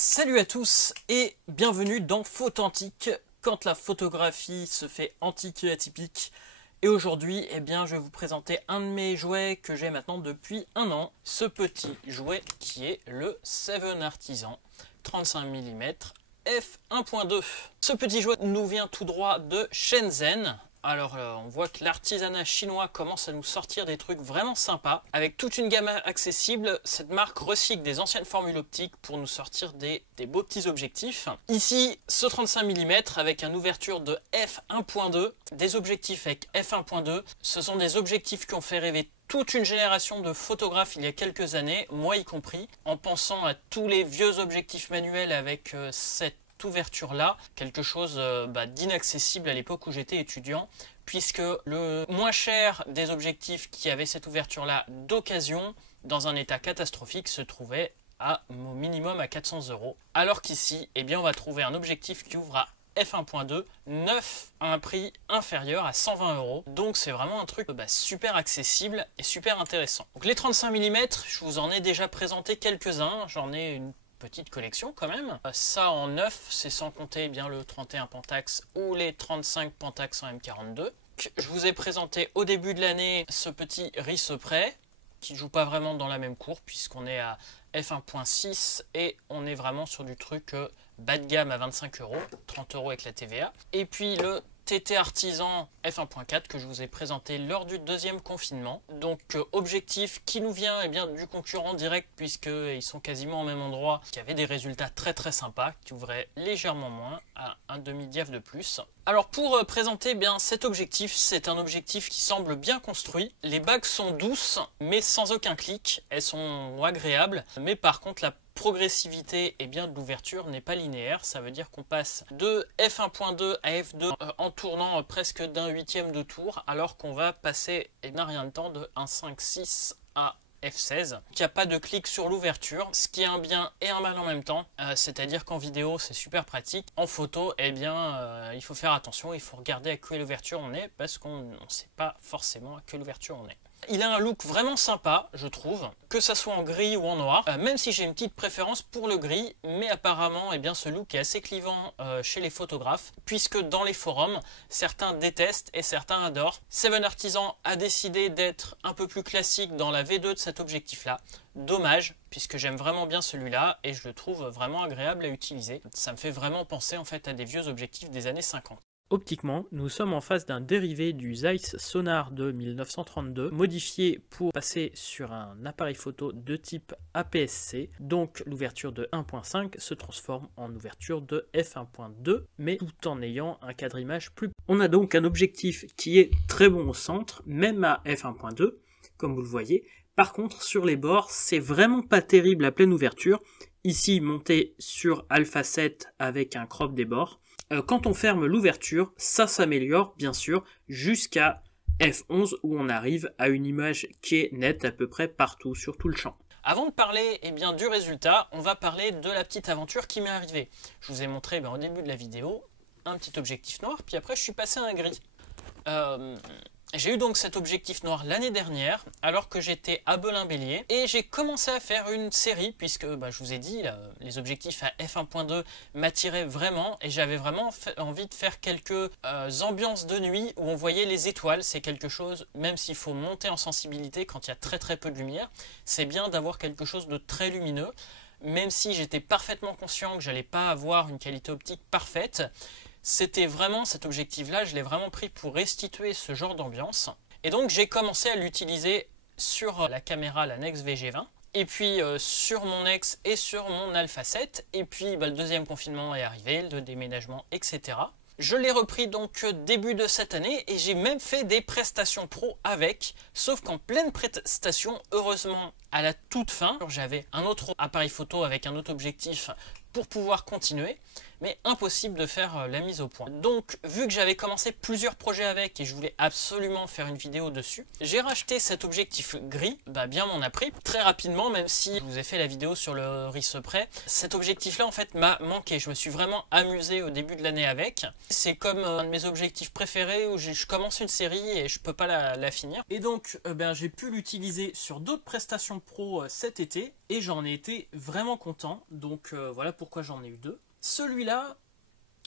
Salut à tous et bienvenue dans Photantique, quand la photographie se fait antique et atypique. Et aujourd'hui, je vais vous présenter un de mes jouets que j'ai maintenant depuis un an. Ce petit jouet qui est le Seven Artisan 35 mm f1.2. Ce petit jouet nous vient tout droit de Shenzhen. Alors on voit que l'artisanat chinois commence à nous sortir des trucs vraiment sympas. Avec toute une gamme accessible, cette marque recycle des anciennes formules optiques pour nous sortir des beaux petits objectifs. Ici, ce 35 mm avec une ouverture de f1.2, des objectifs avec f1.2. Ce sont des objectifs qui ont fait rêver toute une génération de photographes il y a quelques années, moi y compris, en pensant à tous les vieux objectifs manuels avec cette ouverture là, quelque chose d'inaccessible à l'époque où j'étais étudiant, puisque le moins cher des objectifs qui avaient cette ouverture là d'occasion, dans un état catastrophique, se trouvait au minimum à 400 €, alors qu'ici on va trouver un objectif qui ouvre à f1.2 neuf à un prix inférieur à 120 €. Donc c'est vraiment un truc super accessible et super intéressant. Donc les 35 mm, je vous en ai déjà présenté quelques-uns, j'en ai une petite collection quand même. Ça en neuf, c'est sans compter le 31 Pentax ou les 35 Pentax en M42. Je vous ai présenté au début de l'année ce petit Risseprès qui ne joue pas vraiment dans la même cour puisqu'on est à f1.6 et on est vraiment sur du truc bas de gamme à 25 €, 30 € avec la TVA. Et puis le TT Artisan f1.4 que je vous ai présenté lors du deuxième confinement. Donc objectif qui nous vient du concurrent direct puisqu'ils sont quasiment au même endroit, qui avait des résultats très sympas, qui ouvraient légèrement moins à un demi-diaph de plus. Alors pour présenter cet objectif, c'est un objectif qui semble bien construit. Les bagues sont douces mais sans aucun clic, elles sont agréables, mais par contre la progressivité de l'ouverture n'est pas linéaire, ça veut dire qu'on passe de f1.2 à f2 en tournant presque d'un huitième de tour, alors qu'on va passer rien de temps de 1.5.6 à f16, qu'il n'y a pas de clic sur l'ouverture, ce qui est un bien et un mal en même temps, c'est-à-dire qu'en vidéo c'est super pratique, en photo il faut faire attention, il faut regarder à quelle ouverture on est, parce qu'on ne sait pas forcément à quelle ouverture on est. Il a un look vraiment sympa, je trouve, que ça soit en gris ou en noir, même si j'ai une petite préférence pour le gris, mais apparemment ce look est assez clivant chez les photographes, puisque dans les forums, certains détestent et certains adorent. Seven Artisan a décidé d'être un peu plus classique dans la V2 de cet objectif-là. Dommage, puisque j'aime vraiment bien celui-là et je le trouve vraiment agréable à utiliser. Ça me fait vraiment penser à des vieux objectifs des années 50. Optiquement, nous sommes en face d'un dérivé du Zeiss Sonar de 1932, modifié pour passer sur un appareil photo de type APS-C, donc l'ouverture de 1.5 se transforme en ouverture de f1.2, mais tout en ayant un cadre image plus... On a donc un objectif qui est très bon au centre, même à f1.2, comme vous le voyez. Par contre, sur les bords, c'est vraiment pas terrible à pleine ouverture. Ici, monté sur Alpha 7 avec un crop des bords. Quand on ferme l'ouverture, ça s'améliore bien sûr jusqu'à f11 où on arrive à une image qui est nette à peu près partout sur tout le champ. Avant de parler du résultat, on va parler de la petite aventure qui m'est arrivée. Je vous ai montré au début de la vidéo un petit objectif noir, puis après je suis passé à un gris. J'ai eu donc cet objectif noir l'année dernière, alors que j'étais à Belin-Bélier, et j'ai commencé à faire une série, puisque je vous ai dit, les objectifs à f1.2 m'attiraient vraiment, et j'avais vraiment envie de faire quelques ambiances de nuit où on voyait les étoiles. C'est quelque chose, même s'il faut monter en sensibilité quand il y a très peu de lumière, c'est bien d'avoir quelque chose de très lumineux, même si j'étais parfaitement conscient que j'allais pas avoir une qualité optique parfaite. C'était vraiment cet objectif-là, je l'ai vraiment pris pour restituer ce genre d'ambiance. Et donc j'ai commencé à l'utiliser sur la caméra, la Nex VG20, et puis sur mon Nex et sur mon Alpha 7. Et puis le deuxième confinement est arrivé, le déménagement, etc. Je l'ai repris donc début de cette année et j'ai même fait des prestations pro avec, sauf qu'en pleine prestation, heureusement à la toute fin, j'avais un autre appareil photo avec un autre objectif pour pouvoir continuer, mais impossible de faire la mise au point. Donc vu que j'avais commencé plusieurs projets avec et je voulais absolument faire une vidéo dessus, j'ai racheté cet objectif gris, bien m'en a pris très rapidement, même si je vous ai fait la vidéo sur le Risseprès. Cet objectif là en fait m'a manqué, je me suis vraiment amusé au début de l'année avec. C'est comme un de mes objectifs préférés où je commence une série et je peux pas la finir. Et donc j'ai pu l'utiliser sur d'autres prestations pro cet été et j'en ai été vraiment content. Donc voilà pourquoi pourquoi j'en ai eu deux. Celui-là,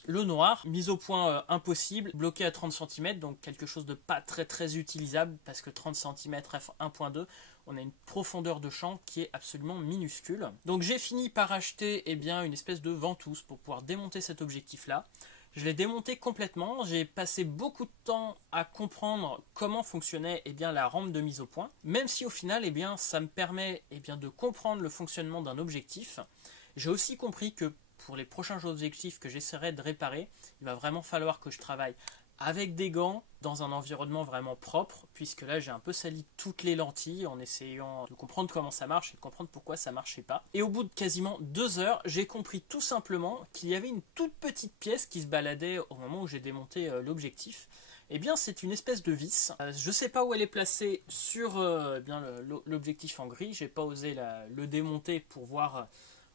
le noir, mise au point impossible, bloqué à 30 cm, donc quelque chose de pas très utilisable, parce que 30 cm f1.2, on a une profondeur de champ qui est absolument minuscule. Donc j'ai fini par acheter une espèce de ventouse pour pouvoir démonter cet objectif-là. Je l'ai démonté complètement, j'ai passé beaucoup de temps à comprendre comment fonctionnait la rampe de mise au point, même si au final ça me permet de comprendre le fonctionnement d'un objectif. J'ai aussi compris que pour les prochains objectifs que j'essaierai de réparer, il va vraiment falloir que je travaille avec des gants, dans un environnement vraiment propre, puisque là j'ai un peu sali toutes les lentilles en essayant de comprendre comment ça marche et de comprendre pourquoi ça marchait pas. Et au bout de quasiment 2 heures, j'ai compris tout simplement qu'il y avait une toute petite pièce qui se baladait au moment où j'ai démonté l'objectif. C'est une espèce de vis. Je ne sais pas où elle est placée sur l'objectif en gris, j'ai pas osé le démonter pour voir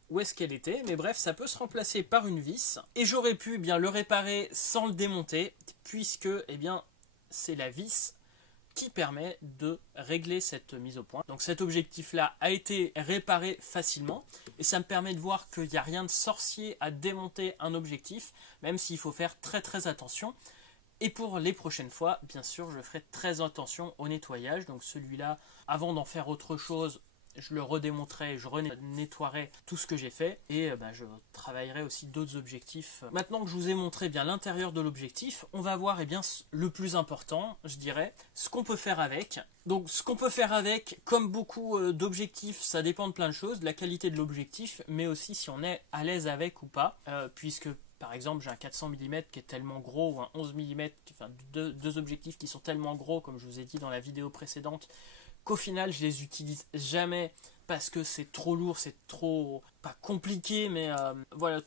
où est-ce qu'elle était, mais bref, ça peut se remplacer par une vis, et j'aurais pu le réparer sans le démonter, puisque c'est la vis qui permet de régler cette mise au point. Donc cet objectif-là a été réparé facilement, et ça me permet de voir qu'il n'y a rien de sorcier à démonter un objectif, même s'il faut faire très attention. Et pour les prochaines fois, bien sûr, je ferai très attention au nettoyage. Donc celui-là, avant d'en faire autre chose, je le redémonterai, je renettoierai tout ce que j'ai fait et je travaillerai aussi d'autres objectifs. Maintenant que je vous ai montré l'intérieur de l'objectif, on va voir le plus important, je dirais, ce qu'on peut faire avec. Donc ce qu'on peut faire avec, comme beaucoup d'objectifs, ça dépend de plein de choses, de la qualité de l'objectif, mais aussi si on est à l'aise avec ou pas, puisque par exemple j'ai un 400 mm qui est tellement gros, ou un 11 mm, deux objectifs qui sont tellement gros, comme je vous ai dit dans la vidéo précédente, qu'au final je les utilise jamais parce que c'est trop lourd, c'est trop, pas compliqué, mais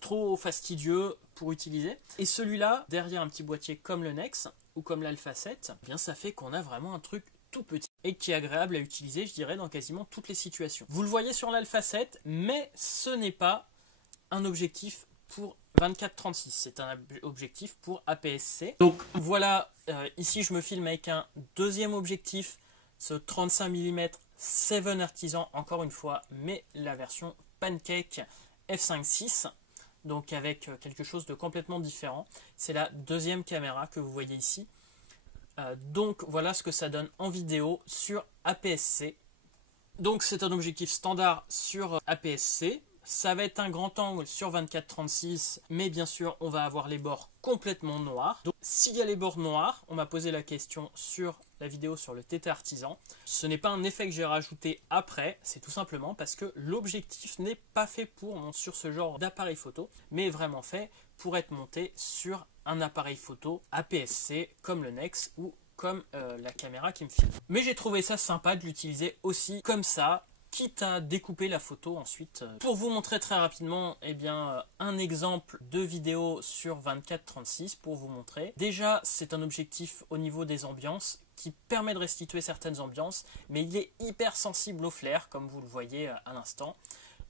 trop fastidieux pour utiliser. Et celui-là, derrière un petit boîtier comme le Nex ou comme l'Alpha 7, ça fait qu'on a vraiment un truc tout petit et qui est agréable à utiliser, je dirais, dans quasiment toutes les situations. Vous le voyez sur l'Alpha 7, mais ce n'est pas un objectif pour 24-36, c'est un objectif pour APS-C. Donc voilà, ici je me filme avec un deuxième objectif, ce 35 mm 7 Artisan, encore une fois, mais la version Pancake f5.6, donc avec quelque chose de complètement différent. C'est la deuxième caméra que vous voyez ici. Donc voilà ce que ça donne en vidéo sur APS-C. Donc c'est un objectif standard sur APS-C. Ça va être un grand angle sur 24-36, mais bien sûr on va avoir les bords complètement noirs. Donc s'il y a les bords noirs, on m'a posé la question sur la vidéo sur le TT Artisan. Ce n'est pas un effet que j'ai rajouté après, c'est tout simplement parce que l'objectif n'est pas fait sur ce genre d'appareil photo, mais vraiment fait pour être monté sur un appareil photo APS-C comme le Nex ou comme la caméra qui me filme. Mais j'ai trouvé ça sympa de l'utiliser aussi comme ça, quitte à découper la photo ensuite. Pour vous montrer très rapidement un exemple de vidéo sur 24-36 pour vous montrer. Déjà, c'est un objectif au niveau des ambiances qui permet de restituer certaines ambiances, mais il est hyper sensible au flair, comme vous le voyez à l'instant.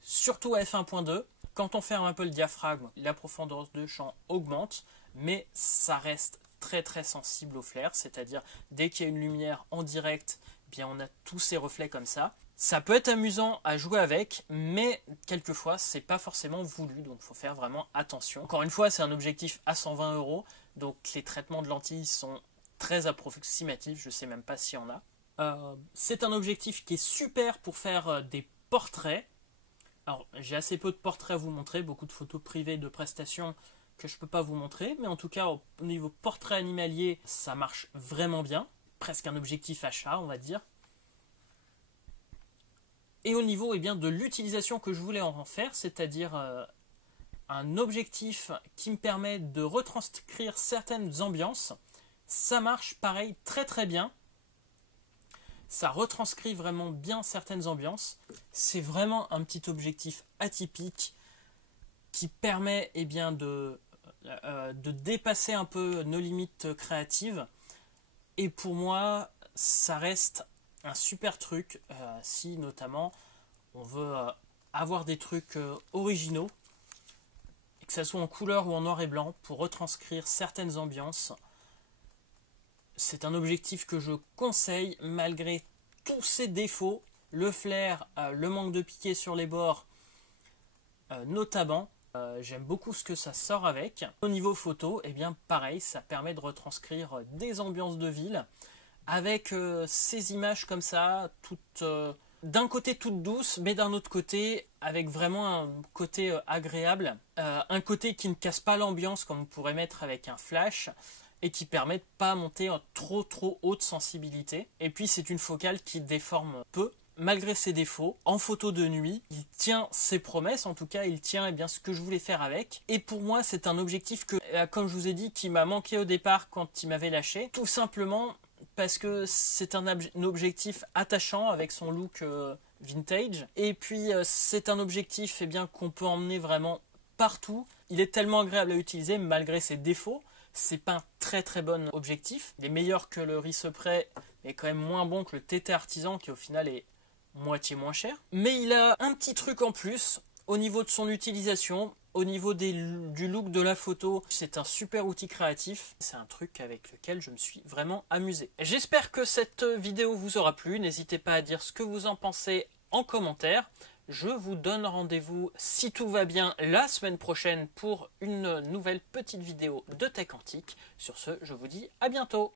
Surtout à f1.2, quand on ferme un peu le diaphragme, la profondeur de champ augmente, mais ça reste très sensible au flair, c'est-à-dire dès qu'il y a une lumière en direct, on a tous ces reflets comme ça. Ça peut être amusant à jouer avec, mais quelquefois c'est pas forcément voulu, donc il faut faire vraiment attention. Encore une fois, c'est un objectif à 120 €, donc les traitements de lentilles sont très approximatifs, je sais même pas s'il y en a. C'est un objectif qui est super pour faire des portraits. Alors j'ai assez peu de portraits à vous montrer, beaucoup de photos privées de prestations que je peux pas vous montrer, mais en tout cas au niveau portrait animalier, ça marche vraiment bien. Presque un objectif achat, on va dire. Et au niveau de l'utilisation que je voulais en faire, c'est-à-dire un objectif qui me permet de retranscrire certaines ambiances, ça marche pareil très bien. Ça retranscrit vraiment bien certaines ambiances. C'est vraiment un petit objectif atypique qui permet de dépasser un peu nos limites créatives. Et pour moi, ça reste un super truc si notamment on veut avoir des trucs originaux, et que ça soit en couleur ou en noir et blanc pour retranscrire certaines ambiances. C'est un objectif que je conseille malgré tous ses défauts, le flair, le manque de piqué sur les bords notamment. J'aime beaucoup ce que ça sort avec. Au niveau photo, eh bien pareil, ça permet de retranscrire des ambiances de ville avec ces images comme ça, toutes d'un côté toutes douces, mais d'un autre côté avec vraiment un côté agréable, un côté qui ne casse pas l'ambiance comme on pourrait mettre avec un flash et qui permet de pas monter en trop haute sensibilité. Et puis c'est une focale qui déforme peu. Malgré ses défauts, en photo de nuit, il tient ses promesses, en tout cas il tient eh bien, ce que je voulais faire avec. Et pour moi c'est un objectif que, comme je vous ai dit, qui m'a manqué au départ quand il m'avait lâché. Tout simplement parce que c'est un objectif attachant avec son look vintage. Et puis c'est un objectif eh bien, qu'on peut emmener vraiment partout. Il est tellement agréable à utiliser malgré ses défauts. C'est pas un très bon objectif. Il est meilleur que le Risseprey, mais quand même moins bon que le TT Artisan qui au final est moitié moins cher. Mais il a un petit truc en plus au niveau de son utilisation, au niveau du look de la photo. C'est un super outil créatif. C'est un truc avec lequel je me suis vraiment amusé. J'espère que cette vidéo vous aura plu. N'hésitez pas à dire ce que vous en pensez en commentaire. Je vous donne rendez-vous, si tout va bien, la semaine prochaine pour une nouvelle petite vidéo de Tech Antique. Sur ce, je vous dis à bientôt.